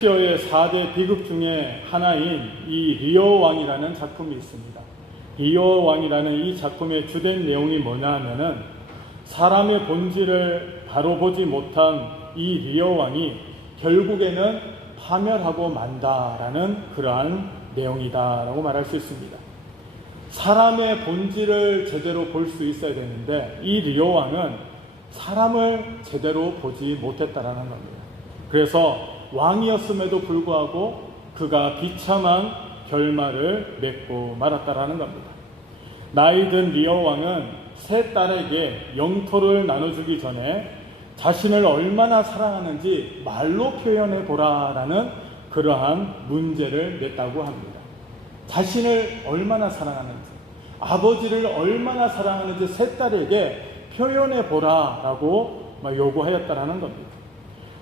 셰익스피어의 4대 비극 중에 하나인 이 리어 왕이라는 작품이 있습니다. 리어 왕이라는 이 작품의 주된 내용이 뭐냐 하면은 사람의 본질을 바로 보지 못한 이 리어 왕이 결국에는 파멸하고 만다라는 그러한 내용이다라고 말할 수 있습니다. 사람의 본질을 제대로 볼 수 있어야 되는데 이 리어 왕은 사람을 제대로 보지 못했다라는 겁니다. 그래서 왕이었음에도 불구하고 그가 비참한 결말을 맺고 말았다라는 겁니다. 나이든 리어 왕은 세 딸에게 영토를 나눠주기 전에 자신을 얼마나 사랑하는지 말로 표현해 보라라는 그러한 문제를 냈다고 합니다. 자신을 얼마나 사랑하는지, 아버지를 얼마나 사랑하는지 세 딸에게 표현해 보라라고 요구하였다라는 겁니다.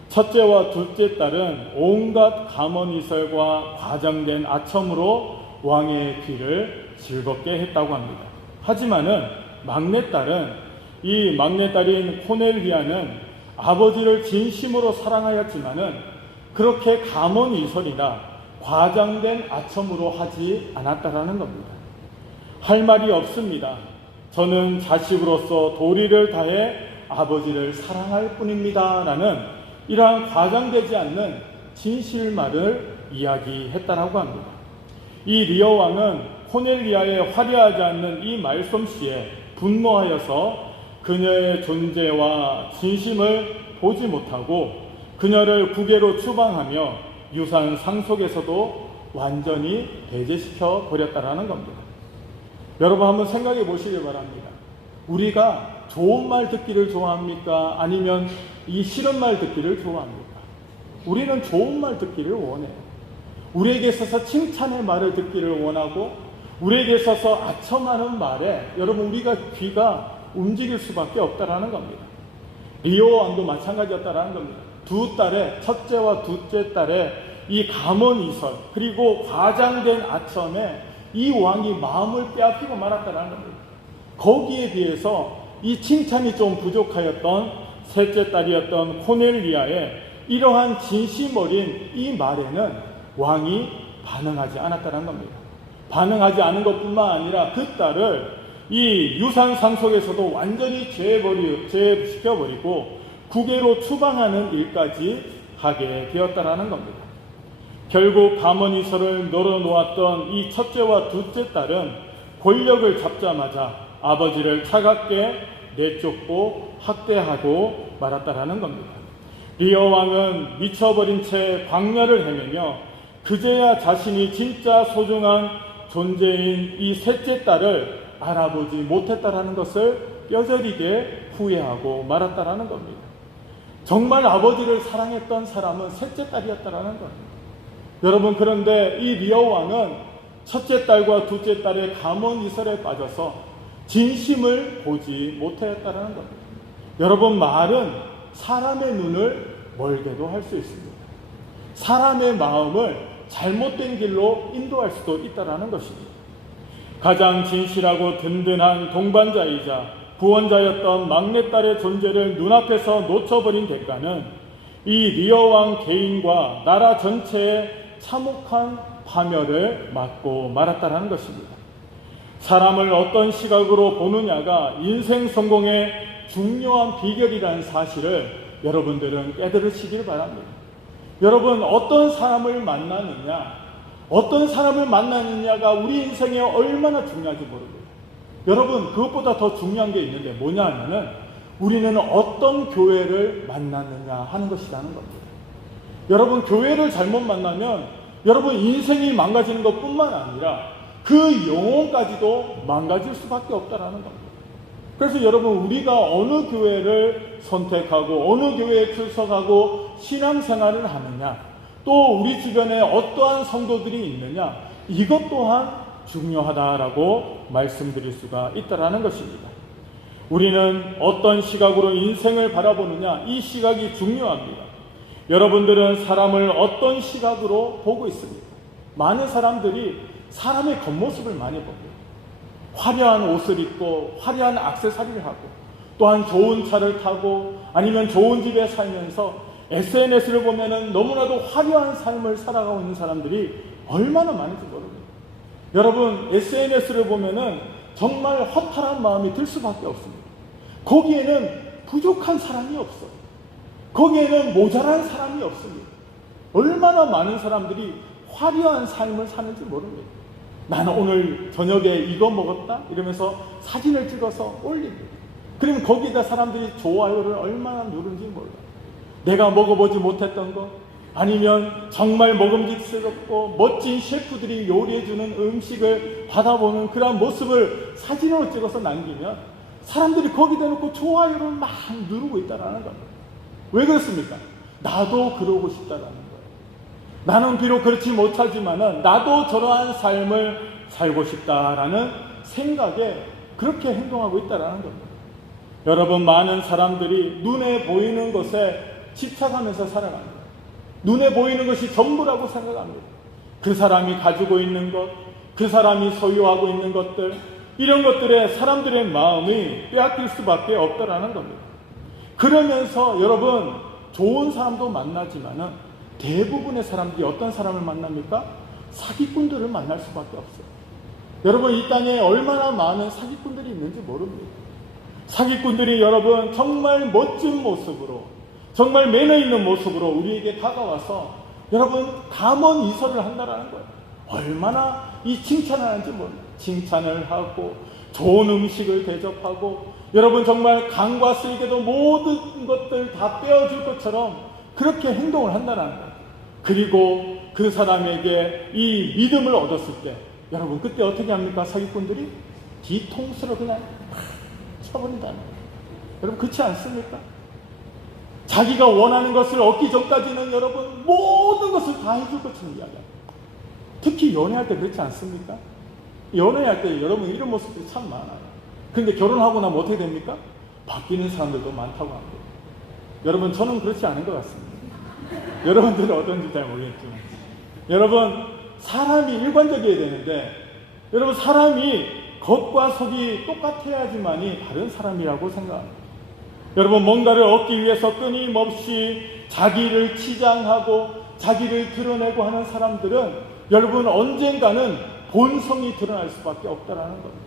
첫째와 둘째 딸은 온갖 감언이설과 과장된 아첨으로 왕의 귀를 즐겁게 했다고 합니다. 하지만은 막내딸은 이 막내딸인 코넬리아는 아버지를 진심으로 사랑하였지만은 그렇게 감언이설이나 과장된 아첨으로 하지 않았다라는 겁니다. 할 말이 없습니다. 저는 자식으로서 도리를 다해 아버지를 사랑할 뿐입니다. 라는 이러한 과장되지 않는 진실말을 이야기했다라고 합니다. 이 리어 왕은 코넬리아의 화려하지 않는 이 말솜씨에 분노하여서 그녀의 존재와 진심을 보지 못하고 그녀를 국외로 추방하며 유산 상속에서도 완전히 배제시켜 버렸다라는 겁니다. 여러분 한번 생각해 보시길 바랍니다. 우리가 좋은 말 듣기를 좋아합니까? 아니면 이 싫은 말 듣기를 좋아합니까? 우리는 좋은 말 듣기를 원해요. 우리에게 있어서 칭찬의 말을 듣기를 원하고 우리에게 있어서 아첨하는 말에 여러분 우리가 귀가 움직일 수밖에 없다라는 겁니다. 리어 왕도 마찬가지였다라는 겁니다. 두 딸의 첫째와 둘째 딸의 이 감언이설 그리고 과장된 아첨에 이 왕이 마음을 빼앗기고 말았다라는 겁니다. 거기에 비해서 이 칭찬이 좀 부족하였던 셋째 딸이었던 코넬리아의 이러한 진심 어린 이 말에는 왕이 반응하지 않았다는 겁니다. 반응하지 않은 것뿐만 아니라 그 딸을 이 유산 상속에서도 완전히 제외시켜버리고 국외로 추방하는 일까지 하게 되었다라는 겁니다. 결국 감언이설을 널어놓았던 이 첫째와 둘째 딸은 권력을 잡자마자 아버지를 차갑게 내쫓고 학대하고 말았다라는 겁니다. 리어 왕은 미쳐버린 채 광야를 헤매며 그제야 자신이 진짜 소중한 존재인 이 셋째 딸을 알아보지 못했다라는 것을 뼈저리게 후회하고 말았다라는 겁니다. 정말 아버지를 사랑했던 사람은 셋째 딸이었다라는 겁니다. 여러분 그런데 이 리어 왕은 첫째 딸과 둘째 딸의 감언이설에 빠져서 진심을 보지 못했다라는 겁니다. 여러분 말은 사람의 눈을 멀게도 할 수 있습니다. 사람의 마음을 잘못된 길로 인도할 수도 있다라는 것입니다. 가장 진실하고 든든한 동반자이자 구원자였던 막내딸의 존재를 눈앞에서 놓쳐버린 대가는 이 리어 왕 개인과 나라 전체의 참혹한 파멸을 맞고 말았다라는 것입니다. 사람을 어떤 시각으로 보느냐가 인생 성공의 중요한 비결이라는 사실을 여러분들은 깨달으시길 바랍니다. 여러분 어떤 사람을 만나느냐가 우리 인생에 얼마나 중요한지 모릅니다. 여러분 그것보다 더 중요한 게 있는데 뭐냐 하면은 우리는 어떤 교회를 만났느냐 하는 것이라는 겁니다. 여러분 교회를 잘못 만나면 여러분 인생이 망가지는 것뿐만 아니라 그 영혼까지도 망가질 수밖에 없다라는 겁니다. 그래서 여러분 우리가 어느 교회를 선택하고 어느 교회에 출석하고 신앙생활을 하느냐 또 우리 주변에 어떠한 성도들이 있느냐 이것 또한 중요하다라고 말씀드릴 수가 있다라는 것입니다. 우리는 어떤 시각으로 인생을 바라보느냐 이 시각이 중요합니다. 여러분들은 사람을 어떤 시각으로 보고 있습니까? 많은 사람들이 사람의 겉모습을 많이 봅니다. 화려한 옷을 입고 화려한 액세서리를 하고 또한 좋은 차를 타고 아니면 좋은 집에 살면서 SNS를 보면은 너무나도 화려한 삶을 살아가고 있는 사람들이 얼마나 많은지 모릅니다. 여러분, SNS를 보면은 정말 허탈한 마음이 들 수밖에 없습니다. 거기에는 부족한 사람이 없어요. 거기에는 모자란 사람이 없습니다. 얼마나 많은 사람들이 화려한 삶을 사는지 모릅니다. 나는 오늘 저녁에 이거 먹었다 이러면서 사진을 찍어서 올립니다. 그러면 거기다 사람들이 좋아요를 얼마나 누른지 몰라요. 내가 먹어보지 못했던 것, 아니면 정말 먹음직스럽고 멋진 셰프들이 요리해주는 음식을 받아보는 그런 모습을 사진으로 찍어서 남기면 사람들이 거기다 놓고 좋아요를 막 누르고 있다는 겁니다. 왜 그렇습니까? 나도 그러고 싶다라는 거예요. 나는 비록 그렇지 못하지만은 나도 저러한 삶을 살고 싶다라는 생각에 그렇게 행동하고 있다라는 겁니다. 여러분, 많은 사람들이 눈에 보이는 것에 집착하면서 살아갑니다. 눈에 보이는 것이 전부라고 생각합니다. 그 사람이 가지고 있는 것, 그 사람이 소유하고 있는 것들, 이런 것들에 사람들의 마음이 빼앗길 수밖에 없다라는 겁니다. 그러면서 여러분, 좋은 사람도 만나지만은 대부분의 사람들이 어떤 사람을 만납니까? 사기꾼들을 만날 수밖에 없어요. 여러분, 이 땅에 얼마나 많은 사기꾼들이 있는지 모릅니다. 사기꾼들이 여러분 정말 멋진 모습으로, 정말 매너 있는 모습으로 우리에게 다가와서 여러분 감언이설을 한다라는 거예요. 얼마나 이 칭찬을 하는지 모릅니다. 칭찬을 하고 좋은 음식을 대접하고 여러분 정말 강과 쓸개도 모든 것들 다 빼어줄 것처럼 그렇게 행동을 한다는 거예요. 그리고 그 사람에게 이 믿음을 얻었을 때 여러분 그때 어떻게 합니까? 사기꾼들이 뒤통수로 그냥 쳐버린다는 거예요. 여러분 그렇지 않습니까? 자기가 원하는 것을 얻기 전까지는 여러분 모든 것을 다 해줄 것처럼 이야기합니다. 특히 연애할 때 그렇지 않습니까? 연애할 때 여러분 이런 모습들이 참 많아요. 그런데 결혼하고 나면 어떻게 됩니까? 바뀌는 사람들도 많다고 합니다. 여러분 저는 그렇지 않은 것 같습니다. 여러분들은 어떤지 잘 모르겠지만 여러분 사람이 일관적이어야 되는데 여러분 사람이 겉과 속이 똑같아야지만이 다른 사람이라고 생각합니다. 여러분 뭔가를 얻기 위해서 끊임없이 자기를 치장하고 자기를 드러내고 하는 사람들은 여러분 언젠가는 본성이 드러날 수밖에 없다라는 겁니다.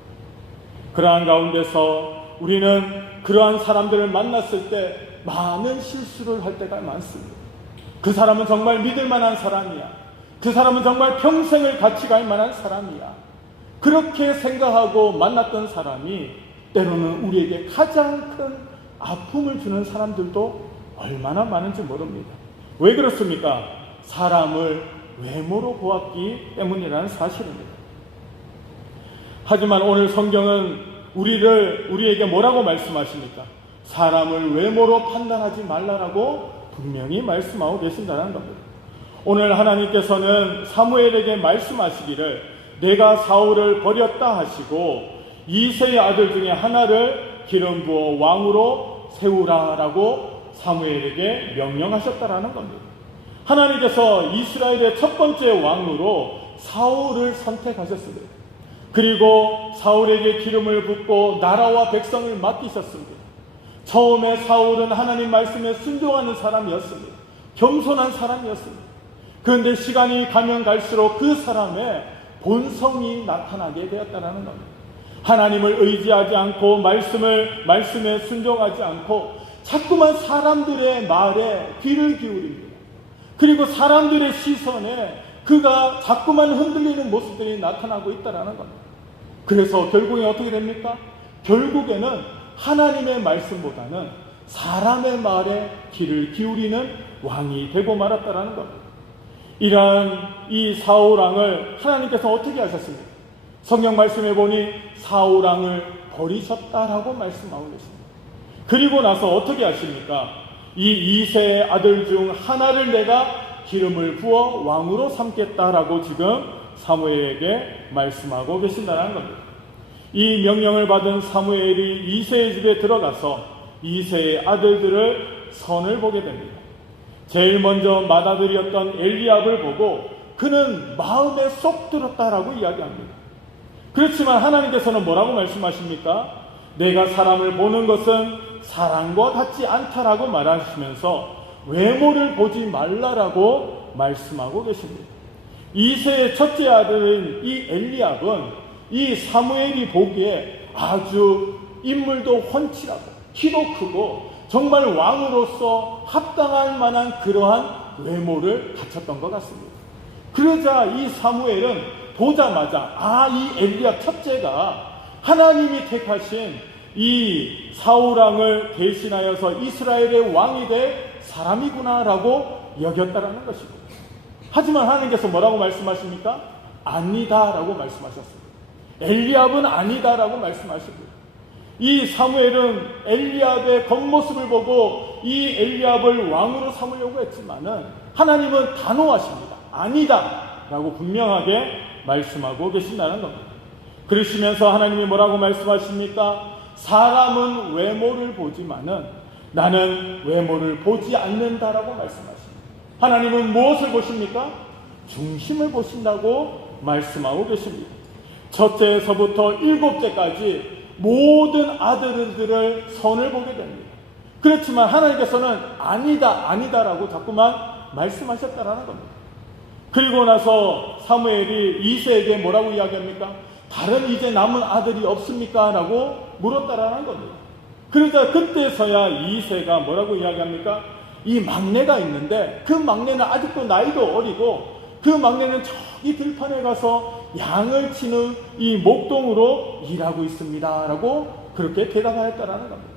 그러한 가운데서 우리는 그러한 사람들을 만났을 때 많은 실수를 할 때가 많습니다. 그 사람은 정말 믿을 만한 사람이야. 그 사람은 정말 평생을 같이 갈 만한 사람이야. 그렇게 생각하고 만났던 사람이 때로는 우리에게 가장 큰 아픔을 주는 사람들도 얼마나 많은지 모릅니다. 왜 그렇습니까? 사람을 외모로 보았기 때문이라는 사실입니다. 하지만 오늘 성경은 우리에게 뭐라고 말씀하십니까? 사람을 외모로 판단하지 말라라고 분명히 말씀하고 계신다는 겁니다. 오늘 하나님께서는 사무엘에게 말씀하시기를 내가 사울을 버렸다 하시고 이새의 아들 중에 하나를 기름 부어 왕으로 세우라라고 사무엘에게 명령하셨다라는 겁니다. 하나님께서 이스라엘의 첫 번째 왕으로 사울을 선택하셨습니다. 그리고 사울에게 기름을 붓고 나라와 백성을 맡기셨습니다. 처음에 사울은 하나님 말씀에 순종하는 사람이었습니다. 겸손한 사람이었습니다. 그런데 시간이 가면 갈수록 그 사람의 본성이 나타나게 되었다는 겁니다. 하나님을 의지하지 않고 말씀에 순종하지 않고 자꾸만 사람들의 말에 귀를 기울입니다. 그리고 사람들의 시선에 그가 자꾸만 흔들리는 모습들이 나타나고 있다는 겁니다. 그래서 결국에 어떻게 됩니까? 결국에는 하나님의 말씀보다는 사람의 말에 귀를 기울이는 왕이 되고 말았다는 겁니다. 이러한 이 사울 왕을 하나님께서 어떻게 하셨습니까? 성경 말씀에 보니 사울 왕을 버리셨다라고 말씀하고 계십니다. 그리고 나서 어떻게 하십니까? 이 이새의 아들 중 하나를 내가 기름을 부어 왕으로 삼겠다라고 지금 사무엘에게 말씀하고 계신다는 겁니다. 이 명령을 받은 사무엘이 이새의 집에 들어가서 이새의 아들들을 선을 보게 됩니다. 제일 먼저 맏아들이었던 엘리압을 보고 그는 마음에 쏙 들었다라고 이야기합니다. 그렇지만 하나님께서는 뭐라고 말씀하십니까? 내가 사람을 보는 것은 사람과 같지 않다라고 말하시면서 외모를 보지 말라라고 말씀하고 계십니다. 이세의 첫째 아들인 이 엘리압은 이 사무엘이 보기에 아주 인물도 훤칠하고 키도 크고 정말 왕으로서 합당할 만한 그러한 외모를 갖췄던 것 같습니다. 그러자 이 사무엘은 보자마자 이 엘리압 첫째가 하나님이 택하신 이 사울왕을 대신하여서 이스라엘의 왕이 될 사람이구나라고 여겼다라는 것입니다. 하지만 하나님께서 뭐라고 말씀하십니까? 아니다라고 말씀하셨습니다. 엘리압은 아니다라고 말씀하십니다. 이 사무엘은 엘리압의 겉모습을 보고 이 엘리압을 왕으로 삼으려고 했지만은 하나님은 단호하십니다. 아니다라고 분명하게 말씀하고 계신다는 겁니다. 그러시면서 하나님이 뭐라고 말씀하십니까? 사람은 외모를 보지만은 나는 외모를 보지 않는다라고 말씀하십니다. 하나님은 무엇을 보십니까? 중심을 보신다고 말씀하고 계십니다. 첫째에서부터 일곱째까지 모든 아들들을 선을 보게 됩니다. 그렇지만 하나님께서는 아니다라고 자꾸만 말씀하셨다라는 겁니다. 그리고 나서 사무엘이 이새에게 뭐라고 이야기합니까? 다른 이제 남은 아들이 없습니까? 라고 물었다라는 겁니다. 그러자 그때서야 이새가 뭐라고 이야기합니까? 이 막내가 있는데 그 막내는 아직도 나이도 어리고 그 막내는 저기 들판에 가서 양을 치는 이 목동으로 일하고 있습니다 라고 그렇게 대답하였다라는 겁니다.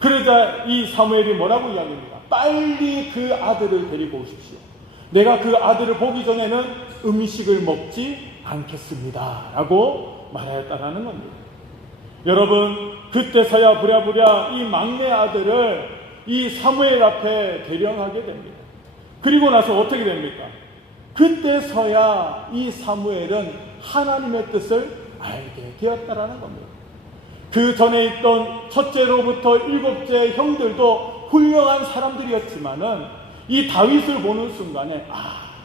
그러자 이 사무엘이 뭐라고 이야기합니까? 빨리 그 아들을 데리고 오십시오. 내가 그 아들을 보기 전에는 음식을 먹지 않겠습니다 라고 말하였다라는 겁니다. 여러분, 그때서야 부랴부랴 이 막내 아들을 이 사무엘 앞에 대령하게 됩니다. 그리고 나서 어떻게 됩니까? 그때서야 이 사무엘은 하나님의 뜻을 알게 되었다라는 겁니다. 그 전에 있던 첫째로부터 일곱째 형들도 훌륭한 사람들이었지만은 이 다윗을 보는 순간에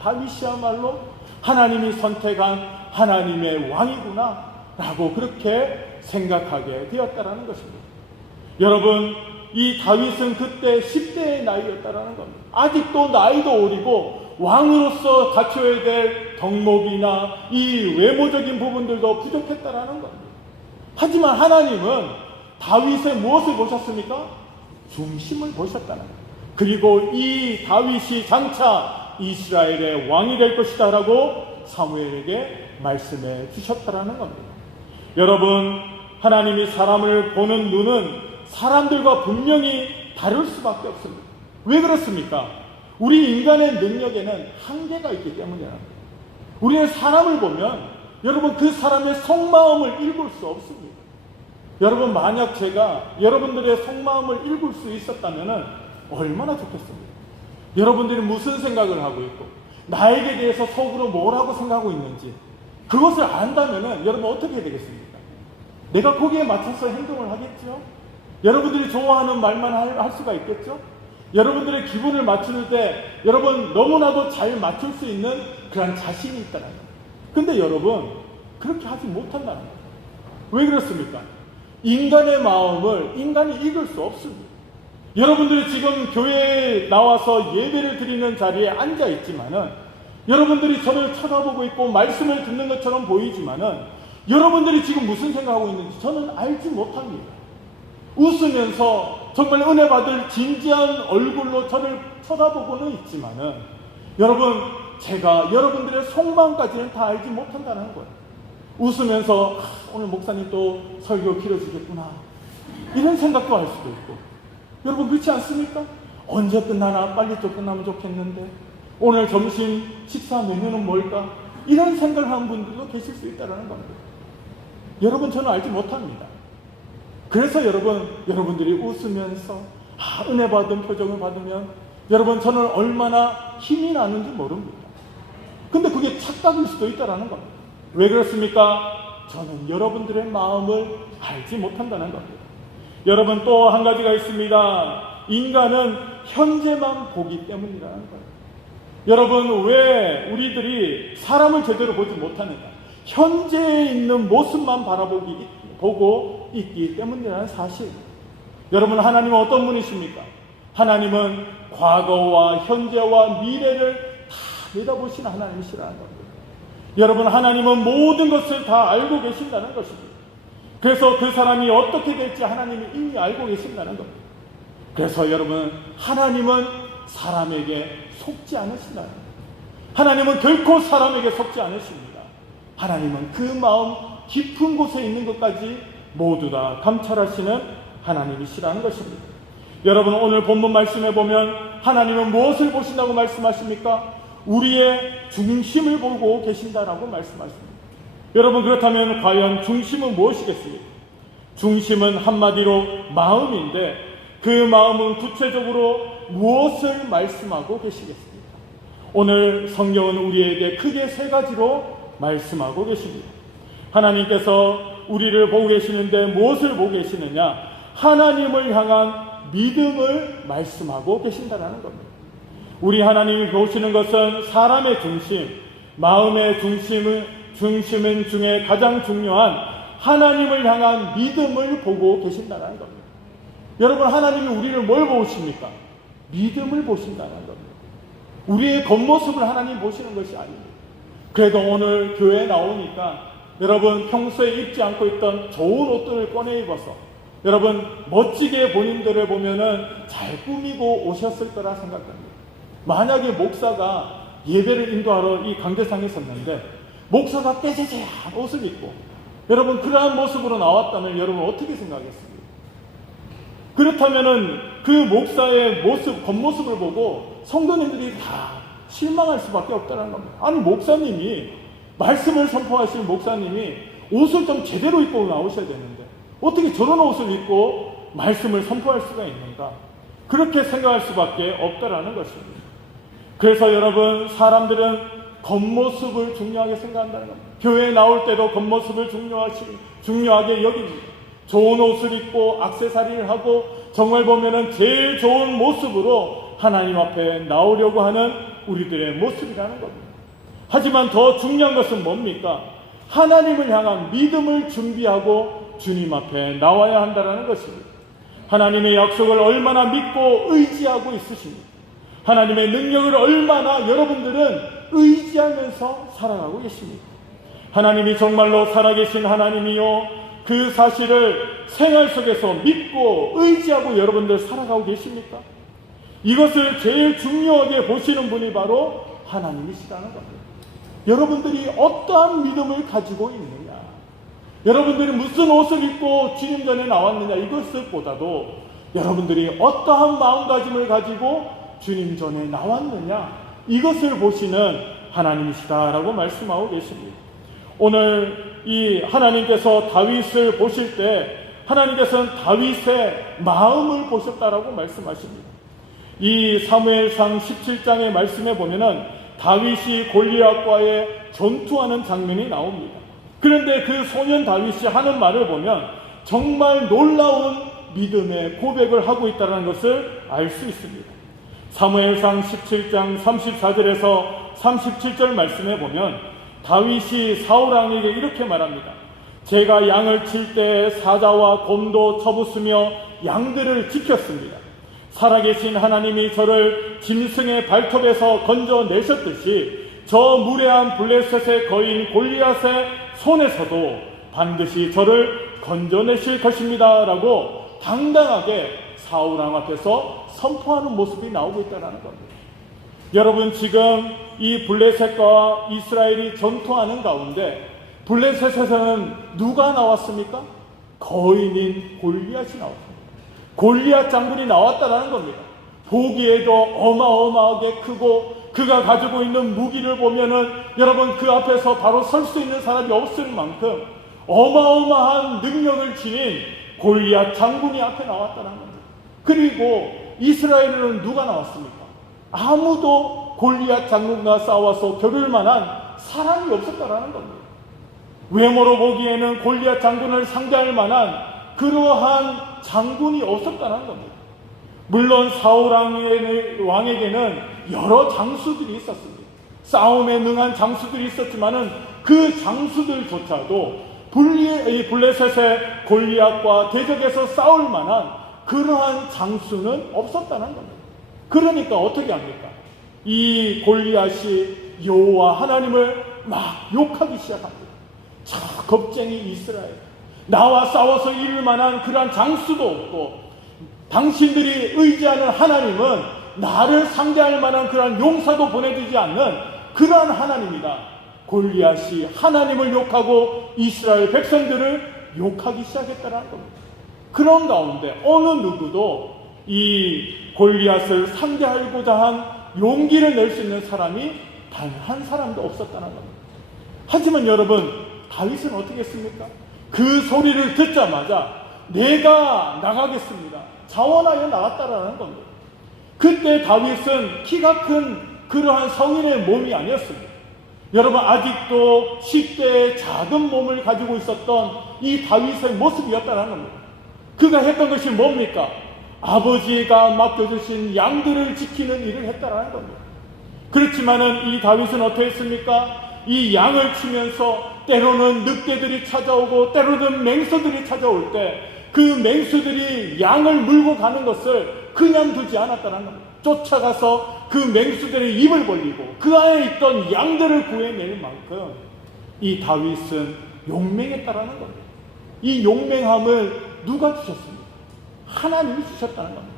다윗이야말로 하나님이 선택한 하나님의 왕이구나 라고 그렇게 생각하게 되었다라는 것입니다. 여러분, 이 다윗은 그때 10대의 나이였다라는 겁니다. 아직도 나이도 어리고 왕으로서 갖춰야 될 덕목이나 이 외모적인 부분들도 부족했다라는 겁니다. 하지만 하나님은 다윗의 무엇을 보셨습니까? 중심을 보셨다는 겁니다. 그리고 이 다윗이 장차 이스라엘의 왕이 될 것이다 라고 사무엘에게 말씀해 주셨다라는 겁니다. 여러분, 하나님이 사람을 보는 눈은 사람들과 분명히 다를 수밖에 없습니다. 왜 그렇습니까? 우리 인간의 능력에는 한계가 있기 때문이랍니다. 우리는 사람을 보면 여러분 그 사람의 속마음을 읽을 수 없습니다. 여러분, 만약 제가 여러분들의 속마음을 읽을 수 있었다면 얼마나 좋겠습니까? 여러분들이 무슨 생각을 하고 있고 나에게 대해서 속으로 뭐라고 생각하고 있는지 그것을 안다면 여러분 어떻게 해야 되겠습니까? 내가 거기에 맞춰서 행동을 하겠죠? 여러분들이 좋아하는 말만 할 수가 있겠죠? 여러분들의 기분을 맞출 때 여러분 너무나도 잘 맞출 수 있는 그런 자신이 있다는 거예요. 근데 여러분 그렇게 하지 못한다는 거예요. 왜 그렇습니까? 인간의 마음을 인간이 읽을 수 없습니다. 여러분들이 지금 교회에 나와서 예배를 드리는 자리에 앉아 있지만은 여러분들이 저를 쳐다보고 있고 말씀을 듣는 것처럼 보이지만은 여러분들이 지금 무슨 생각하고 있는지 저는 알지 못합니다. 웃으면서 정말 은혜 받을 진지한 얼굴로 저를 쳐다보고는 있지만은 여러분, 제가 여러분들의 속마음까지는 다 알지 못한다는 거예요. 웃으면서 오늘 목사님 또 설교 길어지겠구나 이런 생각도 할 수도 있고, 여러분 그렇지 않습니까? 언제 끝나나 빨리 좀 끝나면 좋겠는데 오늘 점심 식사 메뉴는 뭘까? 이런 생각을 하는 분들도 계실 수 있다는 겁니다. 여러분, 저는 알지 못합니다. 그래서 여러분들이 웃으면서 은혜 받은 표정을 받으면 여러분 저는 얼마나 힘이 나는지 모릅니다. 근데 그게 착각일 수도 있다는 겁니다. 왜 그렇습니까? 저는 여러분들의 마음을 알지 못한다는 겁니다. 여러분, 또 한 가지가 있습니다. 인간은 현재만 보기 때문이라는 거예요. 여러분, 왜 우리들이 사람을 제대로 보지 못하는가? 현재에 있는 모습만 보고 있기 때문이라는 사실. 여러분, 하나님은 어떤 분이십니까? 하나님은 과거와 현재와 미래를 다 내다보시는 하나님이시라는 겁니다. 여러분, 하나님은 모든 것을 다 알고 계신다는 것입니다. 그래서 그 사람이 어떻게 될지 하나님이 이미 알고 계신다는 겁니다. 그래서 여러분, 하나님은 사람에게 속지 않으신다는 겁니다. 하나님은 결코 사람에게 속지 않으십니다. 하나님은 그 마음 깊은 곳에 있는 것까지 모두 다 감찰하시는 하나님이시라는 것입니다. 여러분, 오늘 본문 말씀에 보면 하나님은 무엇을 보신다고 말씀하십니까? 우리의 중심을 보고 계신다라고 말씀하십니다. 여러분, 그렇다면 과연 중심은 무엇이겠습니까? 중심은 한마디로 마음인데 그 마음은 구체적으로 무엇을 말씀하고 계시겠습니까? 오늘 성경은 우리에게 크게 세 가지로 말씀하고 계십니다. 하나님께서 우리를 보고 계시는데 무엇을 보고 계시느냐? 하나님을 향한 믿음을 말씀하고 계신다는 겁니다. 우리 하나님이 보시는 것은 사람의 중심, 마음의 중심 중에 가장 중요한 하나님을 향한 믿음을 보고 계신다는 겁니다. 여러분, 하나님이 우리를 뭘 보십니까? 믿음을 보신다는 겁니다. 우리의 겉모습을 하나님 보시는 것이 아닙니다. 그래도 오늘 교회에 나오니까 여러분, 평소에 입지 않고 있던 좋은 옷들을 꺼내 입어서 여러분, 멋지게 본인들을 보면은 잘 꾸미고 오셨을 거라 생각합니다. 만약에 목사가 예배를 인도하러 이 강대상에 섰는데 목사가 깨재재한 옷을 입고 여러분, 그러한 모습으로 나왔다면 여러분 어떻게 생각했습니까? 그렇다면은 그 목사의 모습, 겉모습을 보고 성도님들이 다 실망할 수밖에 없다는 겁니다. 아니, 목사님이, 말씀을 선포하시는 목사님이 옷을 좀 제대로 입고 나오셔야 되는데 어떻게 저런 옷을 입고 말씀을 선포할 수가 있는가? 그렇게 생각할 수밖에 없다라는 것입니다. 그래서 여러분, 사람들은 겉모습을 중요하게 생각한다는 겁니다. 교회에 나올 때도 겉모습을 중요하게 여깁니다. 좋은 옷을 입고 액세서리를 하고 정말 보면은 제일 좋은 모습으로 하나님 앞에 나오려고 하는 우리들의 모습이라는 겁니다. 하지만 더 중요한 것은 뭡니까? 하나님을 향한 믿음을 준비하고 주님 앞에 나와야 한다는 것입니다. 하나님의 약속을 얼마나 믿고 의지하고 있으십니까? 하나님의 능력을 얼마나 여러분들은 의지하면서 살아가고 계십니까? 하나님이 정말로 살아계신 하나님이요, 그 사실을 생활 속에서 믿고 의지하고 여러분들 살아가고 계십니까? 이것을 제일 중요하게 보시는 분이 바로 하나님이시라는 겁니다. 여러분들이 어떠한 믿음을 가지고 있느냐, 여러분들이 무슨 옷을 입고 주님 전에 나왔느냐, 이것보다도 여러분들이 어떠한 마음가짐을 가지고 주님 전에 나왔느냐, 이것을 보시는 하나님이시다라고 말씀하고 계십니다. 오늘 이 하나님께서 다윗을 보실 때 하나님께서는 다윗의 마음을 보셨다라고 말씀하십니다. 이 사무엘상 17장의 말씀에 보면은 다윗이 골리앗과의 전투하는 장면이 나옵니다. 그런데 그 소년 다윗이 하는 말을 보면 정말 놀라운 믿음의 고백을 하고 있다는 것을 알 수 있습니다. 사무엘상 17장 34절에서 37절 말씀에 보면 다윗이 사울 왕에게 이렇게 말합니다. 제가 양을 칠 때 사자와 곰도 쳐부수며 양들을 지켰습니다. 살아계신 하나님이 저를 짐승의 발톱에서 건져내셨듯이 저 무례한 블레셋의 거인 골리앗의 손에서도 반드시 저를 건져내실 것입니다 라고 당당하게 사울 왕 앞에서 선포하는 모습이 나오고 있다는 겁니다. 여러분, 지금 이 블레셋과 이스라엘이 전투하는 가운데 블레셋에서는 누가 나왔습니까? 거인인 골리앗이 나왔습니다. 골리앗 장군이 나왔다는 겁니다. 보기에도 어마어마하게 크고 그가 가지고 있는 무기를 보면은 여러분, 그 앞에서 바로 설 수 있는 사람이 없을 만큼 어마어마한 능력을 지닌 골리앗 장군이 앞에 나왔다는 겁니다. 그리고 이스라엘은 누가 나왔습니까? 아무도 골리앗 장군과 싸워서 겨룰 만한 사람이 없었다라는 겁니다. 외모로 보기에는 골리앗 장군을 상대할 만한 그러한 장군이 없었다는 겁니다. 물론 사울 왕에게는 여러 장수들이 있었습니다. 싸움에 능한 장수들이 있었지만은 그 장수들조차도 블레셋의 골리앗과 대적해서 싸울 만한 그러한 장수는 없었다는 겁니다. 그러니까 어떻게 합니까? 이 골리앗이 여호와 하나님을 막 욕하기 시작합니다. 저 겁쟁이 이스라엘, 나와 싸워서 이룰 만한 그러한 장수도 없고, 당신들이 의지하는 하나님은 나를 상대할 만한 그러한 용사도 보내주지 않는 그러한 하나님이다. 골리앗이 하나님을 욕하고 이스라엘 백성들을 욕하기 시작했다는 겁니다. 그런 가운데 어느 누구도 이 골리앗을 상대하고자 한 용기를 낼 수 있는 사람이 단 한 사람도 없었다는 겁니다. 하지만 여러분, 다윗은 어떻게 했습니까? 그 소리를 듣자마자 내가 나가겠습니다, 자원하여 나갔다라는 겁니다. 그때 다윗은 키가 큰 그러한 성인의 몸이 아니었습니다. 여러분, 아직도 10대의 작은 몸을 가지고 있었던 이 다윗의 모습이었다는 겁니다. 그가 했던 것이 뭡니까? 아버지가 맡겨주신 양들을 지키는 일을 했다는 겁니다. 그렇지만은 이 다윗은 어떻게 했습니까? 이 양을 치면서 때로는 늑대들이 찾아오고 때로는 맹수들이 찾아올 때 그 맹수들이 양을 물고 가는 것을 그냥 두지 않았다는 겁니다. 쫓아가서 그 맹수들의 입을 벌리고 그 안에 있던 양들을 구해낼 만큼 이 다윗은 용맹했다라는 겁니다. 이 용맹함을 누가 주셨습니까? 하나님이 주셨다는 겁니다.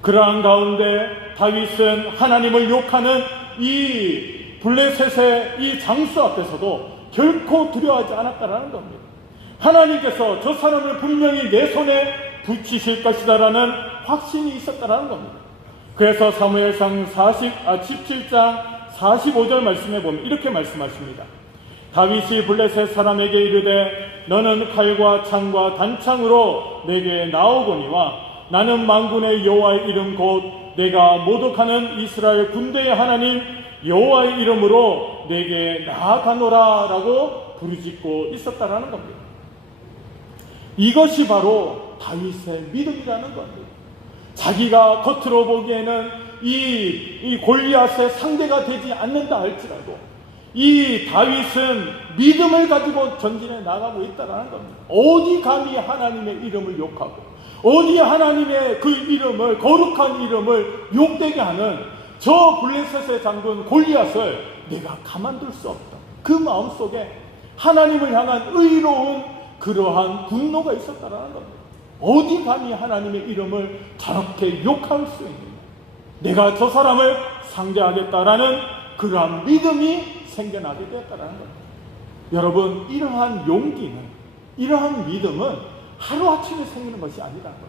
그러한 가운데 다윗은 하나님을 욕하는 이 블레셋의 이 장수 앞에서도 결코 두려워하지 않았다라는 겁니다. 하나님께서 저 사람을 분명히 내 손에 붙이실 것이다라는 확신이 있었다라는 겁니다. 그래서 사무엘상 17장 45절 말씀에 보면 이렇게 말씀하십니다. 다윗이 블레셋 사람에게 이르되 너는 칼과 창과 단창으로 내게 나오거니와 나는 만군의 여호와의 이름 곧 내가 모독하는 이스라엘 군대의 하나님 여호와의 이름으로 내게 나아가노라 라고 부르짖고 있었다라는 겁니다. 이것이 바로 다윗의 믿음이라는 겁니다. 자기가 겉으로 보기에는 이 골리앗의 상대가 되지 않는다 할지라도 이 다윗은 믿음을 가지고 전진해 나가고 있다는 겁니다. 어디 감히 하나님의 이름을 욕하고 어디 하나님의 그 이름을, 거룩한 이름을 욕되게 하는 저 블레셋의 장군 골리앗을 내가 가만둘 수 없다. 그 마음속에 하나님을 향한 의로운 그러한 분노가 있었다는 겁니다. 어디 감히 하나님의 이름을 저렇게 욕할 수 있느냐. 내가 저 사람을 상대하겠다라는 그러한 믿음이 생겨나게 되었다는 겁니다. 여러분, 이러한 용기는, 이러한 믿음은 하루아침에 생기는 것이 아니라는 겁니다.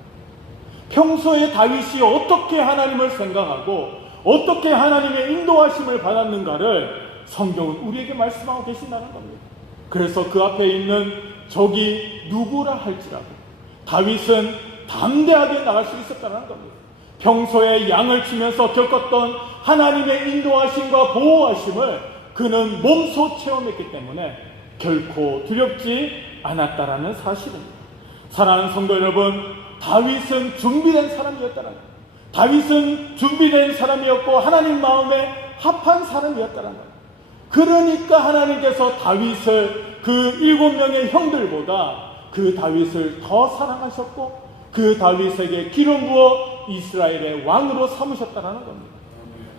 평소에 다윗이 어떻게 하나님을 생각하고 어떻게 하나님의 인도하심을 받았는가를 성경은 우리에게 말씀하고 계신다는 겁니다. 그래서 그 앞에 있는 적이 누구라 할지라도 다윗은 담대하게 나갈 수 있었다는 겁니다. 평소에 양을 치면서 겪었던 하나님의 인도하심과 보호하심을 그는 몸소 체험했기 때문에 결코 두렵지 않았다라는 사실입니다. 사랑하는 성도 여러분, 다윗은 준비된 사람이었다는 겁니다. 다윗은 준비된 사람이었고 하나님 마음에 합한 사람이었다는 겁니다. 그러니까 하나님께서 다윗을 그 7명의 형들보다 그 다윗을 더 사랑하셨고 그 다윗에게 기름 부어 이스라엘의 왕으로 삼으셨다는 겁니다.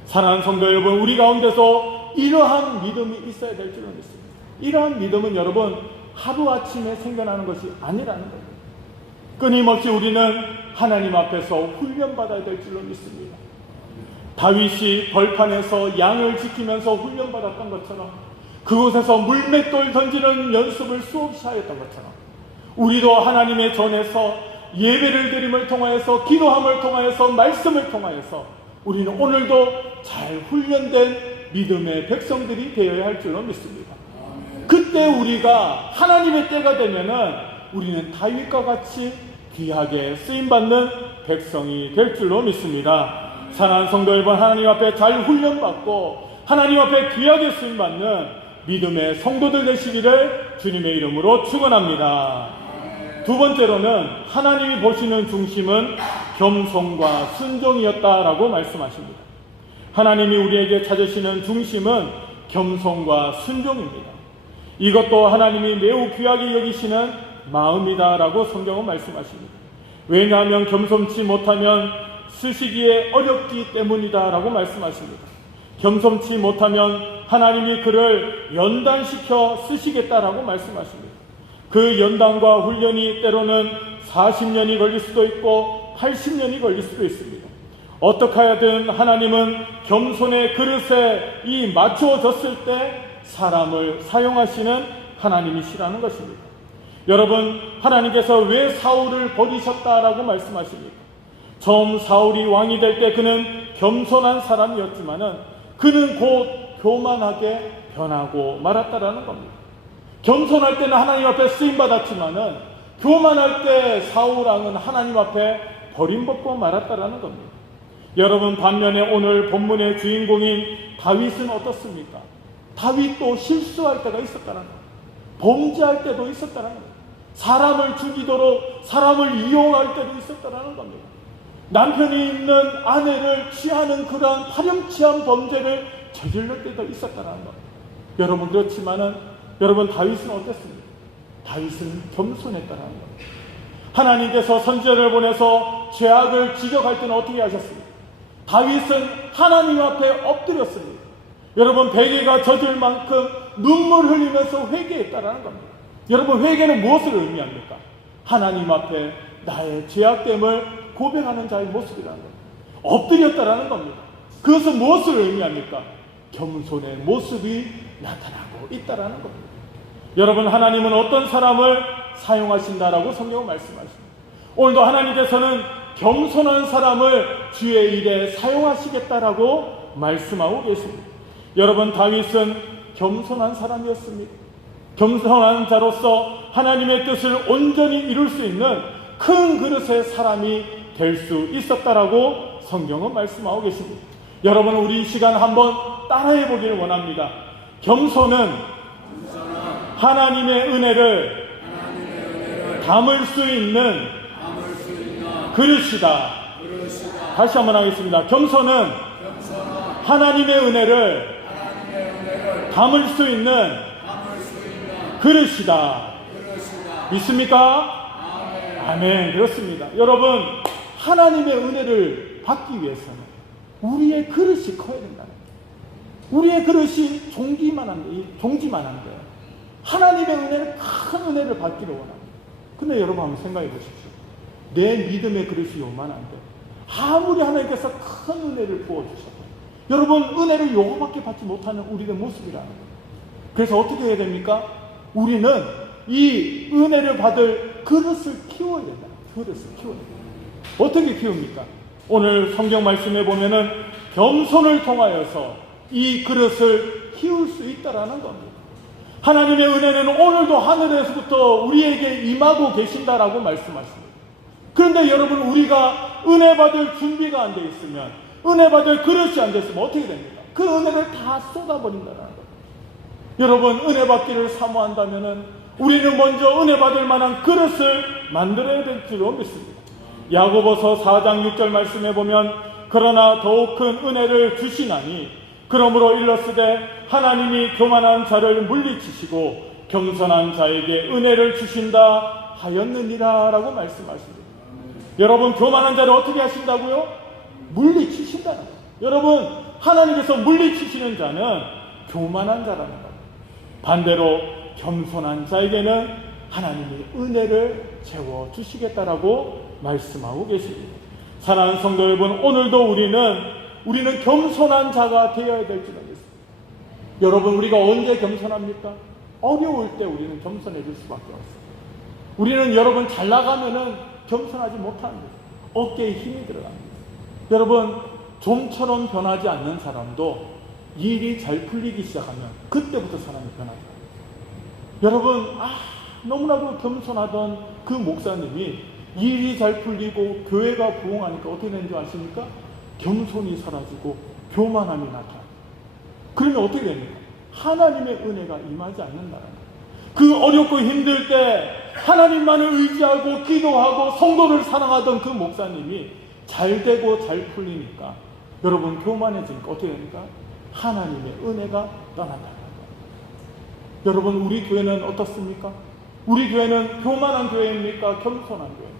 사랑하는 성도 여러분, 우리 가운데서 이러한 믿음이 있어야 될 줄로 믿습니다. 이러한 믿음은 여러분 하루아침에 생겨나는 것이 아니라는 겁니다. 끊임없이 우리는 하나님 앞에서 훈련받아야 될 줄로 믿습니다. 다윗이 벌판에서 양을 지키면서 훈련받았던 것처럼 그곳에서 물맷돌 던지는 연습을 수없이 하였던 것처럼 우리도 하나님의 전에서 예배를 드림을 통하여서 기도함을 통하여서 말씀을 통하여서 우리는 오늘도 잘 훈련된 믿음의 백성들이 되어야 할 줄로 믿습니다. 그때 우리가 하나님의 때가 되면은 우리는 다윗과 같이 귀하게 쓰임받는 백성이 될 줄로 믿습니다. 사랑하는 성도 여러분, 하나님 앞에 잘 훈련받고 하나님 앞에 귀하게 쓰임받는 믿음의 성도들 되시기를 주님의 이름으로 축원합니다. 두 번째로는 하나님이 보시는 중심은 겸손과 순종이었다라고 말씀하십니다. 하나님이 우리에게 찾으시는 중심은 겸손과 순종입니다. 이것도 하나님이 매우 귀하게 여기시는 마음이다라고 성경은 말씀하십니다. 왜냐하면 겸손치 못하면 쓰시기에 어렵기 때문이다 라고 말씀하십니다. 겸손치 못하면 하나님이 그를 연단시켜 쓰시겠다라고 말씀하십니다. 그 연단과 훈련이 때로는 40년이 걸릴 수도 있고 80년이 걸릴 수도 있습니다. 어떻게 하든 하나님은 겸손의 그릇에 이 맞추어졌을 때 사람을 사용하시는 하나님이시라는 것입니다. 여러분, 하나님께서 왜 사울을 버리셨다라고 말씀하십니까? 처음 사울이 왕이 될 때 그는 겸손한 사람이었지만은 그는 곧 교만하게 변하고 말았다라는 겁니다. 겸손할 때는 하나님 앞에 쓰임받았지만은 교만할 때 사울왕은 하나님 앞에 버림받고 말았다라는 겁니다. 여러분, 반면에 오늘 본문의 주인공인 다윗은 어떻습니까? 다윗도 실수할 때가 있었다는 겁니다. 범죄할 때도 있었다는 겁니다. 사람을 죽이도록 사람을 이용할 때도 있었다는 겁니다. 남편이 있는 아내를 취하는 그러한 파렴치한 범죄를 저질러 때도 있었다는 겁니다. 여러분, 그렇지만은 여러분, 다윗은 어땠습니까? 다윗은 겸손했다는 겁니다. 하나님께서 선지자를 보내서 죄악을 지적할 때는 어떻게 하셨습니까? 다윗은 하나님 앞에 엎드렸습니다. 여러분, 베개가 젖을 만큼 눈물 흘리면서 회개했다라는 겁니다. 여러분, 회개는 무엇을 의미합니까? 하나님 앞에 나의 죄악됨을 고백하는 자의 모습이라는 겁니다. 엎드렸다라는 겁니다. 그것은 무엇을 의미합니까? 겸손의 모습이 나타나고 있다라는 겁니다. 여러분, 하나님은 어떤 사람을 사용하신다라고 성경은 말씀하십니다. 오늘도 하나님께서는 겸손한 사람을 주의 일에 사용하시겠다라고 말씀하고 계십니다. 여러분, 다윗은 겸손한 사람이었습니다. 겸손한 자로서 하나님의 뜻을 온전히 이룰 수 있는 큰 그릇의 사람이 될 수 있었다라고 성경은 말씀하고 계십니다. 여러분, 우리 이 시간 한번 따라해 보기를 원합니다. 겸손은 하나님의 은혜를 담을 수 있는 그릇이다. 다시 한번 하겠습니다. 겸손은 하나님의 은혜를 담을 수 있는 그릇이다. 믿습니까? 아멘. 그렇습니다. 여러분, 하나님의 은혜를 받기 위해서는 우리의 그릇이 커야 된다는 거예요. 우리의 그릇이 종지만 한 거예요. 하나님의 은혜를, 큰 은혜를 받기를 원합니다. 근데 여러분, 한번 생각해 보십시오. 내 믿음의 그릇이 요만한데 아무리 하나님께서 큰 은혜를 부어주셔도 여러분, 은혜를 요거밖에 받지 못하는 우리의 모습이라는 거예요. 그래서 어떻게 해야 됩니까? 우리는 이 은혜를 받을 그릇을 키워야 된다. 그릇을 키워야 된다. 어떻게 키웁니까? 오늘 성경 말씀에 보면은 겸손을 통하여서 이 그릇을 키울 수 있다라는 겁니다. 하나님의 은혜는 오늘도 하늘에서부터 우리에게 임하고 계신다라고 말씀하십니다. 그런데 여러분, 우리가 은혜 받을 준비가 안 돼 있으면, 은혜 받을 그릇이 안 됐으면 어떻게 됩니까? 그 은혜를 다 쏟아버린다는 거예요. 여러분, 은혜 받기를 사모한다면은 우리는 먼저 은혜 받을 만한 그릇을 만들어야 될 줄로 믿습니다. 야고보서 4장 6절 말씀에 보면, 그러나 더욱 큰 은혜를 주시나니 그러므로 일렀으되 하나님이 교만한 자를 물리치시고 겸손한 자에게 은혜를 주신다 하였느니라 라고 말씀하십니다. 여러분, 교만한 자를 어떻게 하신다고요? 물리치신다는 거예요. 여러분, 하나님께서 물리치시는 자는 교만한 자라는 거예요. 반대로 겸손한 자에게는 하나님이 은혜를 채워주시겠다라고 말씀하고 계십니다. 사랑하는 성도 여러분, 오늘도 우리는 겸손한 자가 되어야 될 줄 알겠습니다. 여러분, 우리가 언제 겸손합니까? 어려울 때 우리는 겸손해질 수밖에 없어요. 우리는 여러분, 잘 나가면은 겸손하지 못합니다. 어깨에 힘이 들어갑니다. 여러분, 좀처럼 변하지 않는 사람도 일이 잘 풀리기 시작하면 그때부터 사람이 변하죠. 여러분, 너무나도 겸손하던 그 목사님이 일이 잘 풀리고 교회가 부흥하니까 어떻게 되는 줄 아십니까? 겸손이 사라지고 교만함이 나타나요. 그러면 어떻게 됩니까? 하나님의 은혜가 임하지 않는다는 거예요. 그 어렵고 힘들 때 하나님만을 의지하고 기도하고 성도를 사랑하던 그 목사님이 잘 되고 잘 풀리니까 여러분, 교만해지니까 어떻게 됩니까? 하나님의 은혜가 떠난다는 거예요. 여러분, 우리 교회는 어떻습니까? 우리 교회는 교만한 교회입니까? 겸손한 교회입니까?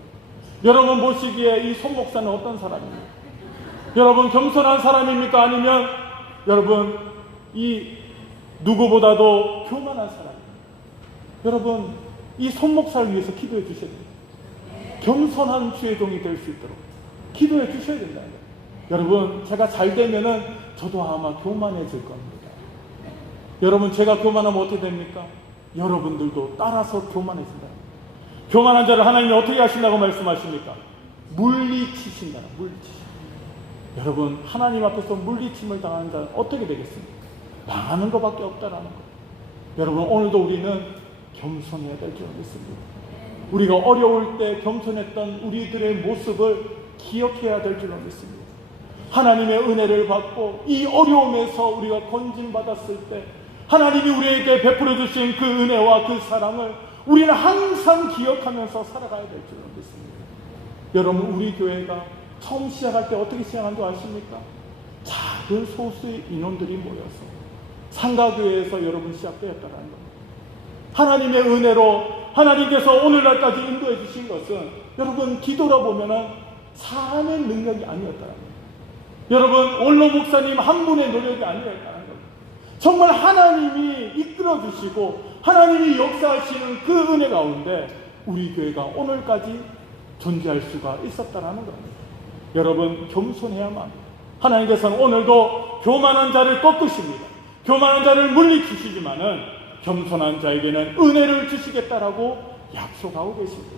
여러분 보시기에 이 손 목사는 어떤 사람입니까? 여러분 겸손한 사람입니까? 아니면 여러분 이 누구보다도 교만한 사람입니까? 여러분 이 손 목사를 위해서 기도해 주셔야 됩니다. 겸손한 주의 종이 될 수 있도록 기도해 주셔야 된다. 여러분 제가 잘 되면은 저도 아마 교만해질 겁니다. 여러분 제가 교만하면 어떻게 됩니까? 여러분들도 따라서 교만해진다. 교만한 자를 하나님이 어떻게 하신다고 말씀하십니까? 물리치신다. 물리치신다. 여러분 하나님 앞에서 물리침을 당하는 자는 어떻게 되겠습니까? 망하는 것밖에 없다라는 것. 여러분 오늘도 우리는 겸손해야 될 줄 믿습니다. 우리가 어려울 때 겸손했던 우리들의 모습을 기억해야 될 줄로 믿습니다. 하나님의 은혜를 받고 이 어려움에서 우리가 건진받았을 때 하나님이 우리에게 베풀어 주신 그 은혜와 그 사랑을 우리는 항상 기억하면서 살아가야 될 줄로 믿습니다. 여러분 우리 교회가 처음 시작할 때 어떻게 시작한 줄 아십니까? 작은 소수의 인원들이 모여서 상가교회에서 여러분 시작되었다는 겁니다. 하나님의 은혜로 하나님께서 오늘날까지 인도해 주신 것은 여러분 뒤돌아보면 사람의 능력이 아니었다는 겁니다. 여러분 원로 목사님 한 분의 노력이 아니었다는 겁니다. 정말 하나님이 이끌어 주시고 하나님이 역사하시는 그 은혜 가운데 우리 교회가 오늘까지 존재할 수가 있었다는 겁니다. 여러분 겸손해야만 합니다. 하나님께서는 오늘도 교만한 자를 꺾으십니다. 교만한 자를 물리치시지만은 겸손한 자에게는 은혜를 주시겠다라고 약속하고 계십니다.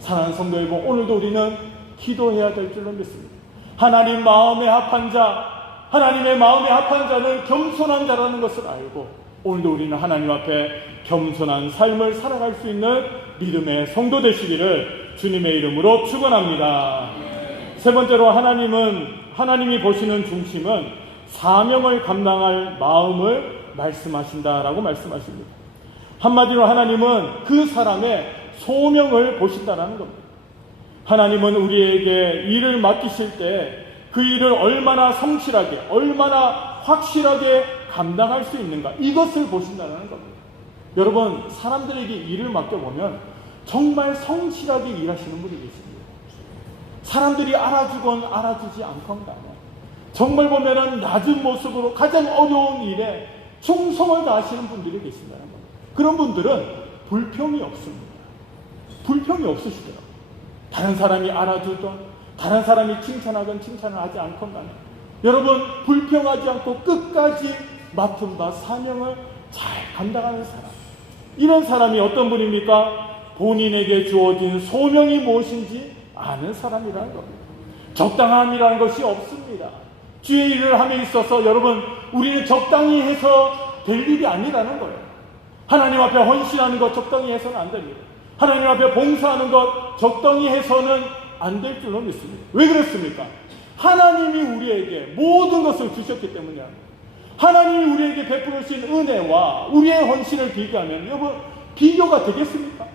사랑하는 성도 여러분, 오늘도 우리는 기도해야 될 줄로 믿습니다. 하나님 마음에 합한 자, 하나님의 마음에 합한 자는 겸손한 자라는 것을 알고 오늘도 우리는 하나님 앞에 겸손한 삶을 살아갈 수 있는 믿음의 성도 되시기를 주님의 이름으로 축원합니다. 세 번째로 하나님이 보시는 중심은 사명을 감당할 마음을 말씀하신다라고 말씀하십니다. 한마디로 하나님은 그 사람의 소명을 보신다라는 겁니다. 하나님은 우리에게 일을 맡기실 때 그 일을 얼마나 성실하게, 얼마나 확실하게 감당할 수 있는가, 이것을 보신다는 겁니다. 여러분 사람들에게 일을 맡겨보면 정말 성실하게 일하시는 분이 계십니다. 사람들이 알아주건 알아주지 않건가 정말 보면은 낮은 모습으로 가장 어려운 일에 충성을 다하시는 분들이 계신다는 겁니다. 그런 분들은 불평이 없습니다. 불평이 없으시더라고요. 다른 사람이 알아주던, 다른 사람이 칭찬하건 칭찬을 하지 않건 간에 여러분 불평하지 않고 끝까지 맡은 바 사명을 잘 감당하는 사람, 이런 사람이 어떤 분입니까? 본인에게 주어진 소명이 무엇인지 아는 사람이라는 겁니다. 적당함이라는 것이 없습니다. 주의 일을 함에 있어서 여러분 우리는 적당히 해서 될 일이 아니라는 거예요. 하나님 앞에 헌신하는 것 적당히 해서는 안 됩니다. 하나님 앞에 봉사하는 것 적당히 해서는 안 될 줄로 믿습니다. 왜 그렇습니까? 하나님이 우리에게 모든 것을 주셨기 때문이야. 하나님이 우리에게 베풀으신 은혜와 우리의 헌신을 비교하면 여러분 비교가 되겠습니까?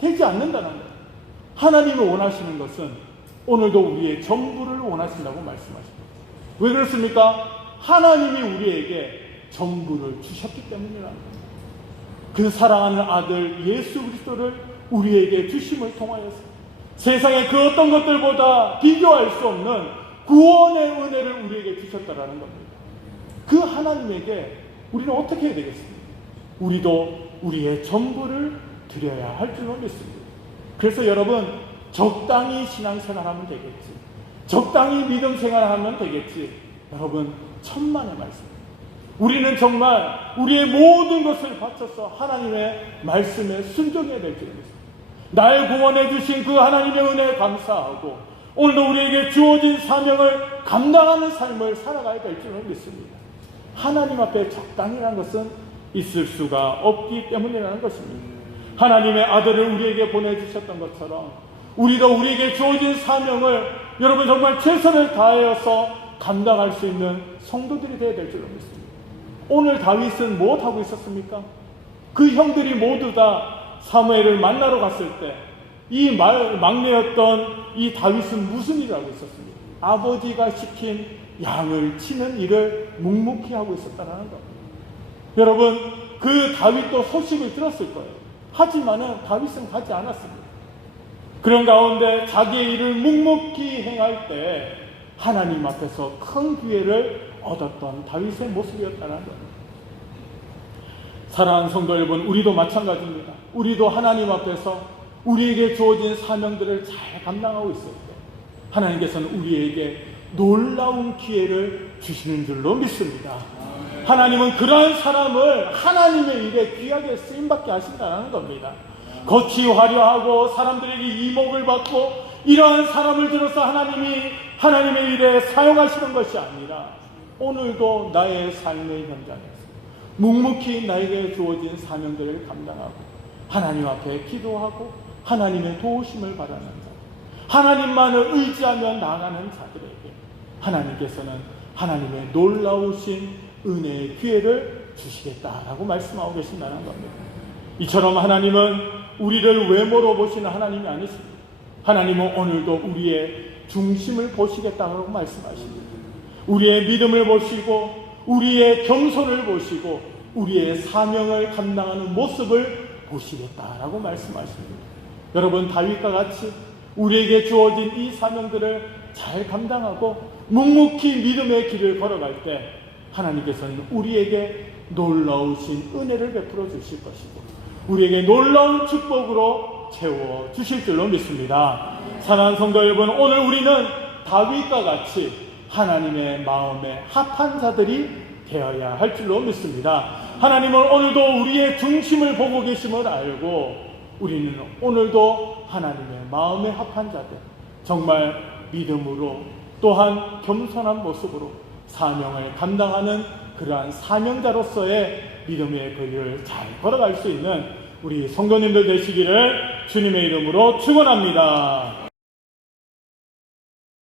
되지 않는다는 거예요. 하나님이 원하시는 것은 오늘도 우리의 전부를 원하신다고 말씀하십니다. 왜 그렇습니까? 하나님이 우리에게 전부를 주셨기 때문이라는 겁니다. 그 사랑하는 아들 예수 그리스도를 우리에게 주심을 통하여서 세상의 그 어떤 것들보다 비교할 수 없는 구원의 은혜를 우리에게 주셨다라는 겁니다. 그 하나님에게 우리는 어떻게 해야 되겠습니까? 우리도 우리의 전부를 드려야 할 줄로 믿습니다. 그래서 여러분 적당히 신앙생활하면 되겠지, 적당히 믿음 생활하면 되겠지. 여러분 천만의 말씀, 우리는 정말 우리의 모든 것을 바쳐서 하나님의 말씀에 순종해야 될 줄로 믿습니다. 날 구원해 주신 그 하나님의 은혜에 감사하고 오늘도 우리에게 주어진 사명을 감당하는 삶을 살아가야 될 줄로 믿습니다. 하나님 앞에 적당이라는 것은 있을 수가 없기 때문이라는 것입니다. 하나님의 아들을 우리에게 보내주셨던 것처럼 우리도 우리에게 주어진 사명을 여러분 정말 최선을 다하여서 감당할 수 있는 성도들이 되어야 될 줄로 믿습니다. 오늘 다윗은 무엇하고 있었습니까? 그 형들이 모두 다 사무엘을 만나러 갔을 때 이 막내였던 이 다윗은 무슨 일을 하고 있었습니까? 아버지가 시킨 양을 치는 일을 묵묵히 하고 있었다는 겁니다. 여러분 그 다윗도 소식을 들었을 거예요. 하지만은 다윗은 가지 않았습니다. 그런 가운데 자기의 일을 묵묵히 행할 때 하나님 앞에서 큰 기회를 얻었던 다윗의 모습이었다는 겁니다. 사랑하는 성도 여러분, 우리도 마찬가지입니다. 우리도 하나님 앞에서 우리에게 주어진 사명들을 잘 감당하고 있을 때 하나님께서는 우리에게 놀라운 기회를 주시는 줄로 믿습니다. 하나님은 그러한 사람을 하나님의 일에 귀하게 쓰임받게 하신다는 겁니다. 겉이 화려하고 사람들에게 이목을 받고 이러한 사람을 들어서 하나님이 하나님의 일에 사용하시는 것이 아니라 오늘도 나의 삶의 현장에서 묵묵히 나에게 주어진 사명들을 감당하고 하나님 앞에 기도하고 하나님의 도우심을 바라는 자, 하나님만을 의지하며 나아가는 자들에게 하나님께서는 하나님의 놀라우신 은혜의 기회를 주시겠다라고 말씀하고 계신다는 겁니다. 이처럼 하나님은 우리를 외모로 보시는 하나님이 아니십니다. 하나님은 오늘도 우리의 중심을 보시겠다고 말씀하십니다. 우리의 믿음을 보시고 우리의 겸손을 보시고 우리의 사명을 감당하는 모습을 보시겠다라고 말씀하십니다. 여러분, 다윗과 같이 우리에게 주어진 이 사명들을 잘 감당하고 묵묵히 믿음의 길을 걸어갈 때 하나님께서는 우리에게 놀라우신 은혜를 베풀어 주실 것이고 우리에게 놀라운 축복으로 채워 주실 줄로 믿습니다. 사랑하는 성도 여러분, 오늘 우리는 다윗과 같이 하나님의 마음에 합한 자들이 되어야 할 줄로 믿습니다. 하나님은 오늘도 우리의 중심을 보고 계심을 알고 우리는 오늘도 하나님의 마음에 합한 자들, 정말 믿음으로 또한 겸손한 모습으로 사명을 감당하는 그러한 사명자로서의 믿음의 길을 잘 걸어갈 수 있는 우리 성도님들 되시기를 주님의 이름으로 축원합니다.